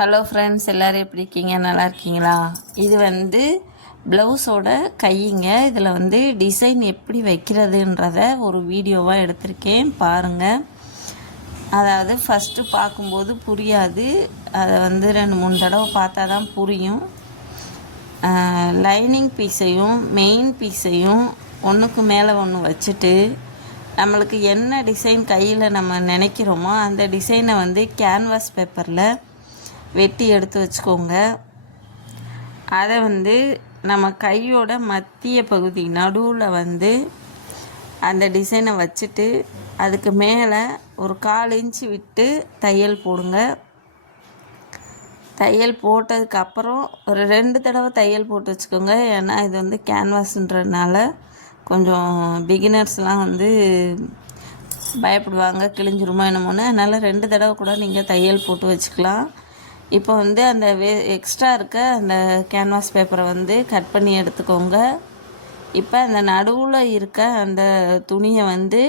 Hello friends, எல்லோரும் எப்படி இருக்கீங்க? நல்லா இருக்கீங்களா? இது வந்து ப்ளவுஸோட கையிங்க. இதில் வந்து டிசைன் எப்படி வைக்கிறதுன்றத ஒரு வீடியோவாக எடுத்திருக்கேன், பாருங்கள். அதாவது ஃபஸ்ட்டு பார்க்கும்போது புரியாது, அதை வந்து 2-3 தடவை பார்த்தா தான் புரியும். லைனிங் பீஸையும் மெயின் பீஸையும் ஒன்றுக்கு மேலே ஒன்று வச்சுட்டு நம்மளுக்கு என்ன டிசைன் கையில் நம்ம நினைக்கிறோமோ அந்த டிசைனை வந்து கேன்வாஸ் பேப்பரில் வெட்டி எடுத்து வச்சுக்கோங்க. அதை வந்து நம்ம கையோட மத்திய பகுதி நடுவில் வந்து அந்த டிசைனை வச்சுட்டு அதுக்கு மேலே ஒரு 1/4 இன்ச்சு விட்டு தையல் போடுங்க. தையல் போட்டதுக்கப்புறம் ஒரு 2 தடவை தையல் போட்டு வச்சுக்கோங்க. ஏன்னா இது வந்து கேன்வாஸ்ன்றதுனால கொஞ்சம் பிகினர்ஸ்லாம் வந்து பயப்படுவாங்க, கிழிஞ்சிருமோ என்னமோன்னு. அதனால் 2 தடவை கூட நீங்கள் தையல் போட்டு வச்சுக்கலாம். இப்போ வந்து அந்த எக்ஸ்ட்ரா இருக்க அந்த கேன்வாஸ் பேப்பரை வந்து கட் பண்ணி எடுத்துக்கோங்க. இப்போ அந்த நடுவில் இருக்க அந்த துணியை வந்து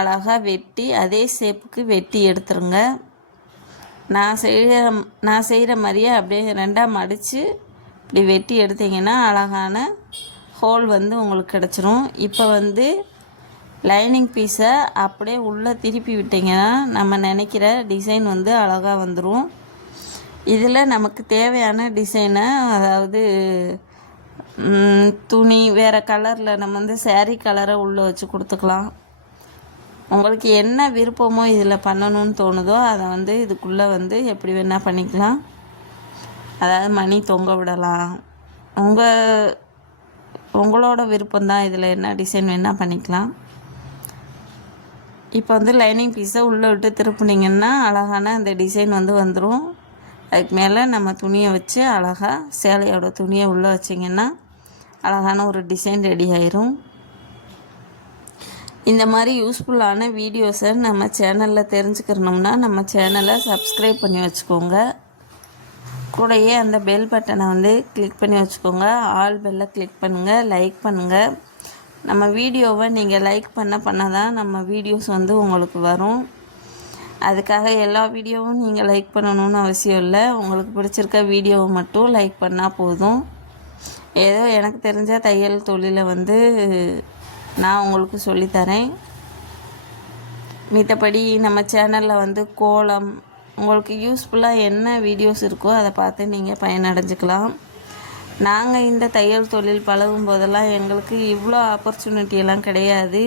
அழகாக வெட்டி அதே ஷேப்புக்கு வெட்டி எடுத்துருங்க. நான் செய்கிற மாதிரியே அப்படியே 2ஆக மடித்து இப்படி வெட்டி எடுத்திங்கன்னா அழகான ஹோல் வந்து உங்களுக்கு கிடச்சிரும். இப்போ வந்து லைனிங் பீஸை அப்படியே உள்ளே திருப்பி விட்டிங்கன்னா நம்ம நினைக்கிற டிசைன் வந்து அழகாக வந்துடும். இதில் நமக்கு தேவையான டிசைனை, அதாவது துணி வேறு கலரில் நம்ம வந்து சேரீ கலரை உள்ளே வச்சு கொடுத்துக்கலாம். உங்களுக்கு என்ன விருப்பமோ இதில் பண்ணணும்னு தோணுதோ அதை வந்து இதுக்குள்ளே வந்து எப்படி வேணால் பண்ணிக்கலாம். அதாவது மணி தொங்க விடலாம், உங்களோட விருப்பம்தான். இதில் என்ன டிசைன் வேணால் பண்ணிக்கலாம். இப்போ வந்து லைனிங் பீஸை உள்ளே விட்டு திருப்புனிங்கன்னா அழகான அந்த டிசைன் வந்து வந்துடும். அதுக்கு மேலே நம்ம துணியை வச்சு அழகாக சேலையோட துணியை உள்ளே வச்சிங்கன்னா அழகான ஒரு டிசைன் ரெடி ஆயிரும். இந்த மாதிரி யூஸ்ஃபுல்லான வீடியோஸை நம்ம சேனலில் தெரிஞ்சுக்கிறணும்னா நம்ம சேனலை சப்ஸ்கிரைப் பண்ணி வச்சுக்கோங்க. கூடயே அந்த பெல் பட்டனை வந்து கிளிக் பண்ணி வச்சுக்கோங்க. ஆல் பெல்லை கிளிக் பண்ணுங்கள், லைக் பண்ணுங்கள். நம்ம வீடியோவை நீங்கள் லைக் பண்ண தான் நம்ம வீடியோஸ் வந்து உங்களுக்கு வரும். அதுக்காக எல்லா வீடியோவும் நீங்கள் லைக் பண்ணணும்னு அவசியம் இல்லை. உங்களுக்கு பிடிச்சிருக்க வீடியோவை மட்டும் லைக் பண்ணால் போதும். ஏதோ எனக்கு தெரிஞ்ச தையல் தொழிலை வந்து நான் உங்களுக்கு சொல்லித்தரேன். மித்தபடி நம்ம சேனலில் வந்து கோலம், உங்களுக்கு யூஸ்ஃபுல்லாக என்ன வீடியோஸ் இருக்கோ அதை பார்த்து நீங்கள் பயனடைஞ்சிக்கலாம். நாங்கள் இந்த தையல் தொழில் பழகும் போதெல்லாம் எங்களுக்கு இவ்வளோ ஆப்பர்ச்சுனிட்டியெல்லாம் கிடையாது.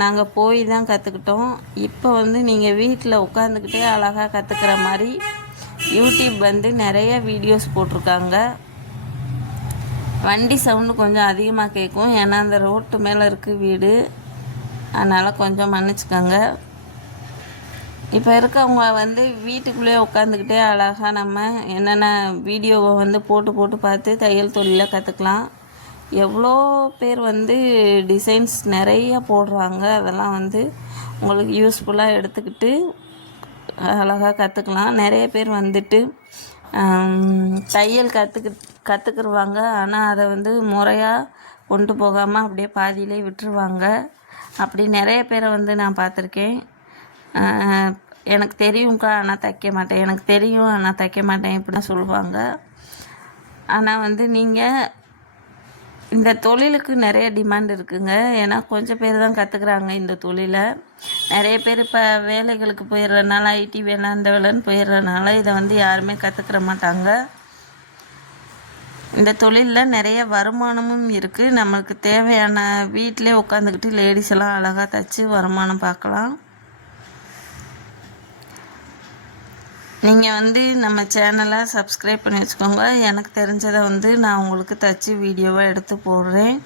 நாங்கள் போய் தான் கற்றுக்கிட்டோம். இப்போ வந்து நீங்கள் வீட்டில் உட்காந்துக்கிட்டே அழகாக கற்றுக்கிற மாதிரி யூடியூப் வந்து நிறைய வீடியோஸ் போட்டிருக்காங்க. வண்டி சவுண்டு கொஞ்சம் அதிகமாக கேட்கும், ஏன்னா அந்த ரோட்டு மேலே இருக்குது வீடு, அதனால் கொஞ்சம் மன்னிச்சுக்கோங்க. இப்போ இருக்கவங்க வந்து வீட்டுக்குள்ளேயே உட்காந்துக்கிட்டே அழகாக நம்ம என்னென்ன வீடியோவை வந்து போட்டு பார்த்து தையல் தொழிலை கற்றுக்கலாம். எவ்வளோ பேர் வந்து டிசைன்ஸ் நிறைய போடுறாங்க. அதெல்லாம் வந்து உங்களுக்கு யூஸ்ஃபுல்லாக எடுத்துக்கிட்டு அழகாக கற்றுக்கலாம். நிறைய பேர் வந்துட்டு தையல் கற்றுக்குருவாங்க, ஆனால் அதை வந்து முறையாக கொண்டு போகாமல் அப்படியே பாதியிலே விட்டுருவாங்க. அப்படி நிறைய பேரை வந்து நான் பார்த்துருக்கேன். எனக்கு தெரியும்க்கா ஆனால் தைக்க மாட்டேன், எனக்கு தெரியும் ஆனால் தைக்க மாட்டேன் இப்படின்னு சொல்லுவாங்க. ஆனால் வந்து நீங்கள் இந்த தொழிலுக்கு நிறைய டிமாண்ட் இருக்குங்க. ஏன்னா கொஞ்சம் பேர் தான் கற்றுக்குறாங்க இந்த தொழிலை. நிறைய பேர் இப்போ வேலைகளுக்கு போயிடுறதுனால, ஐடி வேலை அந்த வேலைன்னு போயிடுறதுனால இதை வந்து யாருமே கற்றுக்கிற மாட்டாங்க. இந்த தொழிலில் நிறைய வருமானமும் இருக்குது. நமக்கு தேவையான வீட்டிலே உட்காந்துக்கிட்டு லேடிஸ் எல்லாம் அழகாக தைச்சி வருமானம் பார்க்கலாம். நீங்கள் வந்து நம்ம சேனலை சப்ஸ்கிரைப் பண்ணி வச்சுக்கோங்க. எனக்கு தெரிஞ்சதை வந்து நான் உங்களுக்கு தைச்சி வீடியோவாக எடுத்து போடுறேன்.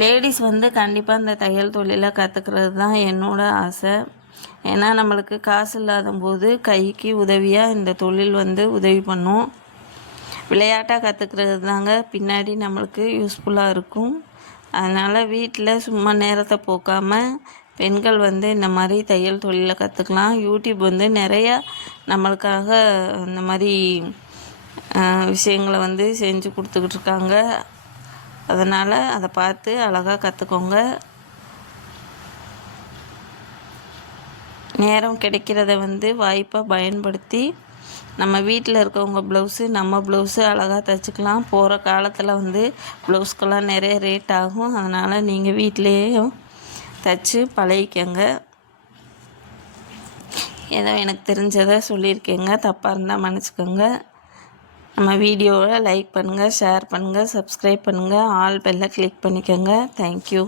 லேடிஸ் வந்து கண்டிப்பாக இந்த தையல் தொழிலை கற்றுக்கிறது தான் என்னோடய ஆசை. ஏன்னா நம்மளுக்கு காசு இல்லாத போது கைக்கு உதவியாக இந்த தொழில் வந்து உதவி பண்ணும். விளையாட்டாக கற்றுக்கிறது தாங்க பின்னாடி நம்மளுக்கு யூஸ்ஃபுல்லாக இருக்கும். அதனால் வீட்டில் சும்மா நேரத்தை போக்காமல் பெண்கள் வந்து இந்த மாதிரி தையல் தொழிலை கற்றுக்கலாம். யூடியூப் வந்து நிறையா நம்மளுக்காக இந்த மாதிரி விஷயங்களை வந்து செஞ்சு கொடுத்துக்கிட்டு இருக்காங்க. அதனால் அதை பார்த்து அழகாக கற்றுக்கோங்க. நேரம் கிடைக்கிறத வந்து வாய்ப்பாக பயன்படுத்தி நம்ம வீட்டில் இருக்கவங்க ப்ளவுஸு நம்ம ப்ளவுஸு அழகாக தைச்சிக்கலாம். போகிற காலத்தில் வந்து ப்ளவுஸ்க்கெல்லாம் நிறைய ரேட் ஆகும். அதனால் நீங்கள் வீட்டிலையும் தைச்சி பழகிக்கங்க. ஏதோ எனக்கு தெரிஞ்சதை சொல்லியிருக்கேங்க, தப்பாக இருந்தால் மன்னிச்சுக்கோங்க. நம்ம வீடியோவை லைக் பண்ணுங்கள், ஷேர் பண்ணுங்கள், சப்ஸ்கிரைப் பண்ணுங்கள், ஆல் பெல்லை கிளிக் பண்ணிக்கோங்க. தேங்க்யூ.